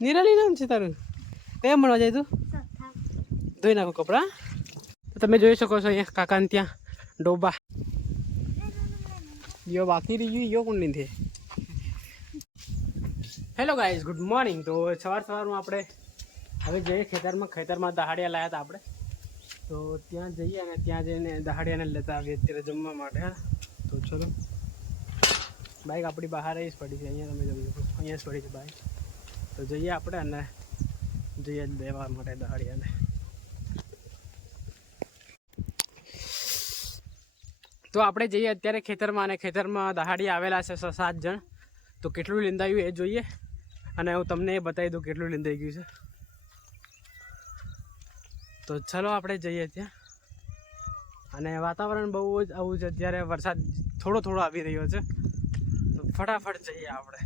નિરાલી નામ છે તારું? કેમ મળવા જાય તું? ધોઈ નાખો કપડાં તમે જોઈ શકો છો અહીંયા કાકાને ત્યાં ડોબા. યો બાકી રહ્યું યો કોણ લીધે? હેલો ગાઈઝ ગુડ મોર્નિંગ તો સવાર સવારમાં આપણે હવે જઈએ ખેતરમાં. ખેતરમાં દહાડિયા લાયા હતા આપણે. તો ત્યાં જઈએ અને ત્યાં જઈને દહાડિયાને લેતા આવીએ અત્યારે જમવા માટે. તો ચલો. બાઇક આપણી બહાર જ પડી છે. અહીંયા તમે જોઈ શકો. અહીંયા જ પડી છે બાઇક તો જઈએ આપણે અને જઈએ દેવા માટે દહાડિયાને. તો આપણે જઈએ અત્યારે ખેતરમાં અને ખેતરમાં દહાડી આવેલા છે છ સાત જણ. તો કેટલું લીંદાયું એ જોઈએ. અને હું તમને એ બતાવી દઉં કેટલું લીંદાઈ ગયું છે. તો ચલો આપણે જઈએ ત્યાં. અને વાતાવરણ બહુ જ આવું છે અત્યારે વરસાદ થોડો થોડો આવી રહ્યો છે. તો ફટાફટ જઈએ આપણે.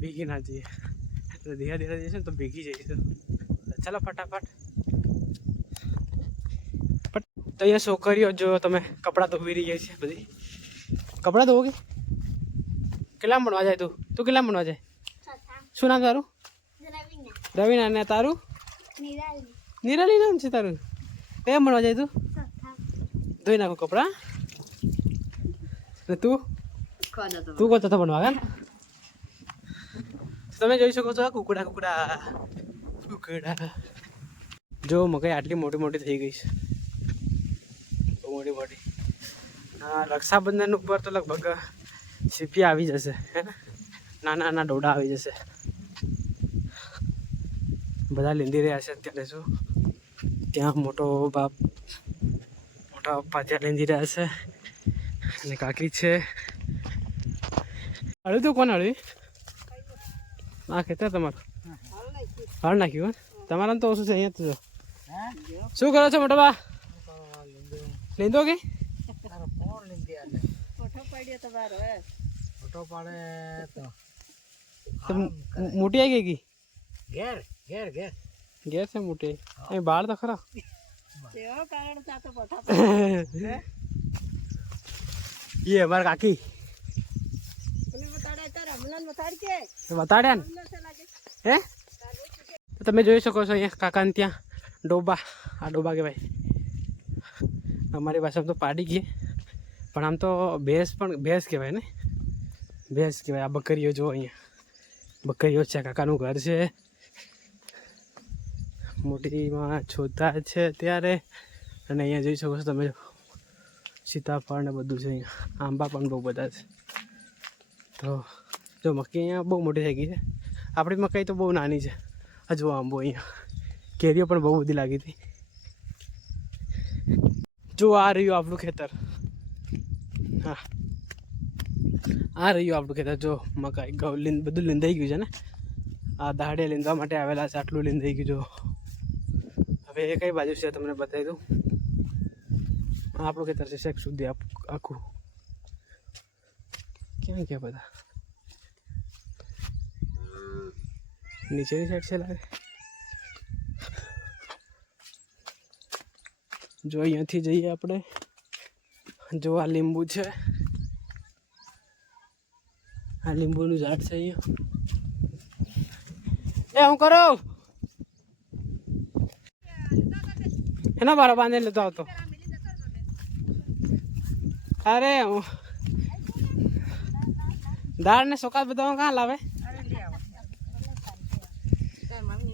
ભીગી ના જઈએ. તો ધીરે ધીરે જઈશું ને તો ભીગી જઈશું ચાલો ચલો ફટાફટ. બટ તો અહીંયા છોકરીઓ જો તમે કપડાં ધોવી રહી છે બધી. કપડાં ધોવો કે? કેટલા ભણવા જાય તું? તું કેટલા ભણવા જાય? શું નામ તારું? રવિના. ને તારું? નિરાલી. નામ છે તારું? કેમ ભણવા જાય તું? ધોઈ નાખો કપડાં. તું? તું કોણ થતો ભણવા કાન તમે જોઈ શકો છો કુકડા કુકડા કુકડા. જો મકાઈ આટલી મોટી મોટી થઈ ગઈ છે. બહુ મોટી મોટી. હા રક્ષાબંધન ઉપર તો લગભગ સીપી આવી જશે નાના નાના ડોડા આવી જશે. બધા લીંદી રહ્યા છે અત્યારે શું ત્યાં મોટો બાપ, મોટા પપ્પા ત્યાં લીંદી રહ્યા છે. અને કાકી છે. હળવી તું, કોણ હળવી? આ ખેતર તમારું? હળ નાખ્યું. તમારા તો ઓછું છે અહીંયા તો શું કરો છો મોટા બા? લીંદો કે? મોટી આવી ગઈ ઘેર છે મોટી એ બહાર તો ખરા. એ અમારા કાકી. બતાડ્યા ને? હે? તમે જોઈ શકો છો અહીંયા કાકાને ત્યાં ડોબા. આ ડોબા કહેવાય. અમારી ભાષામાં તો પાડી ગઈ. પણ આમ તો ભેંસ પણ, ભેંસ કહેવાય ને? ભેંસ કહેવાય. આ બકરીઓ જો અહીંયા. બકરીઓ છે, કાકાનું ઘર છે. મોટીમાં છોતા છે ત્યારે. અને અહીંયા જોઈ શકો છો તમે. સીતાફળ ને બધું છે અહીંયા. આંબા પણ બહુ બધા છે. તો જો મકાઈ અહીંયા બહુ મોટી થઈ ગઈ છે. આપણી મકાઈ તો બહુ નાની છે. હજુ આંબો અહીંયા. કેરીઓ પણ બહુ બધી લાગી હતી. જો આ રહ્યું આપણું ખેતર. હા. આ રહ્યું આપણું ખેતર. જો મકાઈ ઘઉં બધું લીંધાઈ ગયું છે ને? આ દાડે લીંધવા માટે આવેલા છે. આટલું લીંધાઈ ગયું. જો. હવે એ કઈ બાજુ છે તમને બતાવી દઉં? આપણું ખેતર છે. શેક સુધી આખું. ક્યાં ગયા બધા? નીચેની સાઈડ છે લાગે. જો અહીંયાથી જઈએ આપણે. જો આ લીંબુ છે. આ લીંબુનું ઝાડ છે અહીંયા. એ હું કરો? એના બારા બાંધે લેતો આવતો. અરે હું. દાળ ને સોકાત બધા ક્યાં લાવે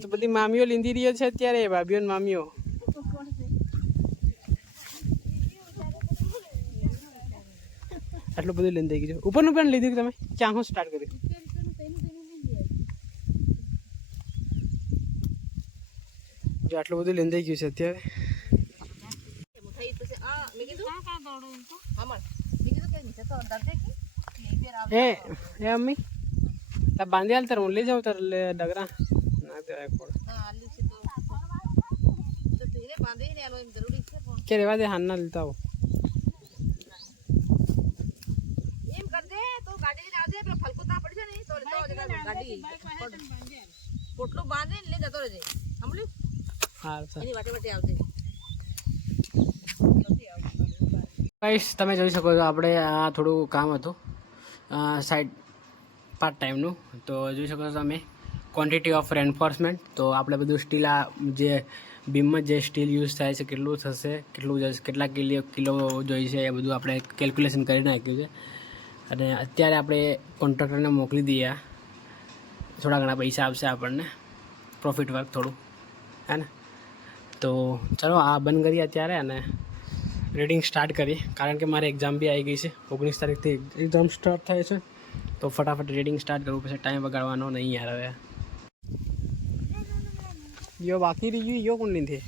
તો બધી મામીઓ લીંધી રહ્યો છે અત્યારે ભાભીઓ ને મામીઓ. આટલું બધું લીંદાઈ ગયું. ઉપરનું પણ લીધું તમે? ક્યાં હું સ્ટાર્ટ કર્યું જો આટલું બધું લીંદાઈ ગયું છે અત્યારે. હે હે અમ્મી બાંધી હાલ તાર હું લઈ જાઉં તાર લે ડગરા ના તે કોણ કે રેવા દે હાન ના લેતા આવો પોટલું બાંધે ને લઈ જતો રહેજે સાંભળ્યું હા સર એની વાટે વાટે આવજે ગાઈસ તમે જોઈ શકો છો આપણે આ થોડું કામ હતું સાઈડ પાર્ટ ટાઈમનું તો જોઈ શકો છો તમે ક્વોન્ટિટી ઓફ રેન્ફોર્સમેન્ટ તો આપણે બધું સ્ટીલ આ જે બીમમાં જે સ્ટીલ યુઝ થાય છે, કેટલું થશે, કેટલું જશે, કેટલા કિલો કિલો જોઈશે એ બધું આપણે કેલ્ક્યુલેશન કરી નાખ્યું છે. અને અત્યારે આપણે કોન્ટ્રાક્ટરને મોકલી દઈએ થોડા ઘણા પૈસા આપશે આપણને. પ્રોફિટ વર્ક થોડું. હે ને? તો ચલો, આ બંધ કરીએ અત્યારે અને રીડિંગ સ્ટાર્ટ કરી કારણ કે મારે એક્ઝામ બી આવી ગઈ છે. ઓગણીસ તારીખથી એક્ઝામ સ્ટાર્ટ થાય છે. તો ફટાફટ રીડિંગ સ્ટાર્ટ કરવું પછી ટાઈમ બગાડવાનો નહીં યાર હવે. યો બાકી રહી ગયું યો કોણ લીધી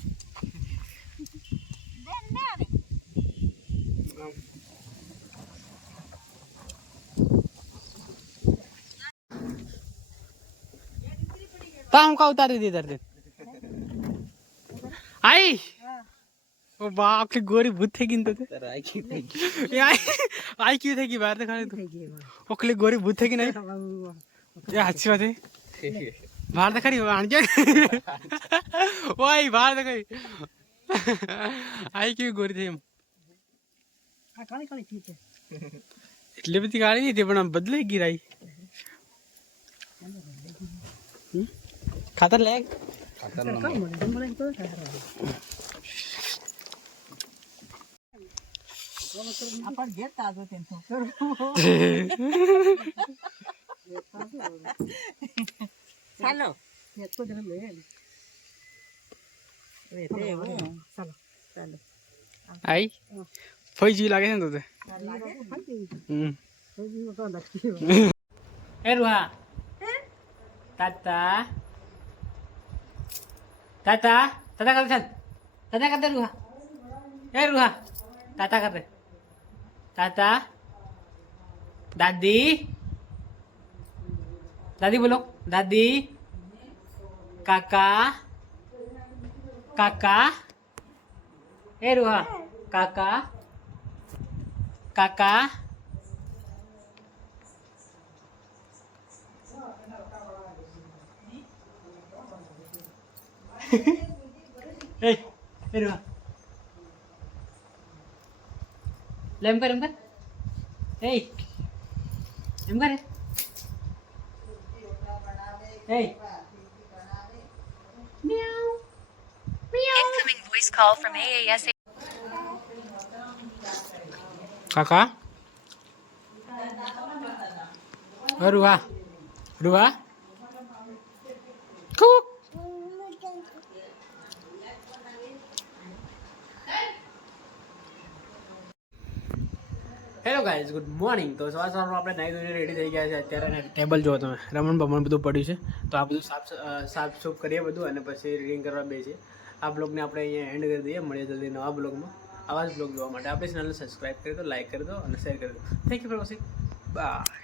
તા હું કા ઉતારી દી ધરતી આઈ ઓ બા આખી ગોરી ભૂત થઈ ગઈ તો તે. આઈ આઈ કી થઈ ગઈ બહાર દેખાડે તું ઓખલી ગોરી ભૂત થઈ ગઈ નહીં એ સાચી વાત છે બહાર તો ખરી આણજે ઓય બહાર તો ખરી આઈ કેવી ગોરી થઈ એમ એટલી બધી કાળી નહીં હતી પણ આમ બદલાઈ ગઈ રાઈ હમ? ખાતર લે આપણ ઘેર તાજો તેમ તો ચાલો એ તો એવું ચાલો ચાલો આઈ ફઈ જેવી લાગે છે ને તો તે હમ એ રૂહા તાતા તાતા તાતા કર ચાલ તાતા કર દે રૂહા એ રૂહા તાતા કર દે તાતા દાદી દાદી બોલો દાદી કાકા કાકા એ રૂહા કાકા કાકા એ એ રૂહા લે એમ કર એમ કર એ એમ કર એ Incoming voice call from AASA. કાકા? Ruha. Ruha? Hello guys good morning તો સવાર સવારમાં આપણે નાઈ ધોઈને રેડી થઈ ગયા છે. અત્યારે અને ટેબલ જોવો તમે. રમણ બમણ બધું પડ્યું છે. તો આ બધું સાફ સાફ સૂફ કરીએ બધું અને પછી રીડિંગ કરવા બેસીએ. આ બ્લોગને આપણે અહીંયા એન્ડ કરી દઈએ મળીએ જલ્દી નવા બ્લોગમાં. આવા જ બ્લોગ જોવા માટે. આપણી ચેનલને સબસ્ક્રાઈબ કરી દો લાઇક કરી દો અને શેર કરી દો. Thank you for watching bye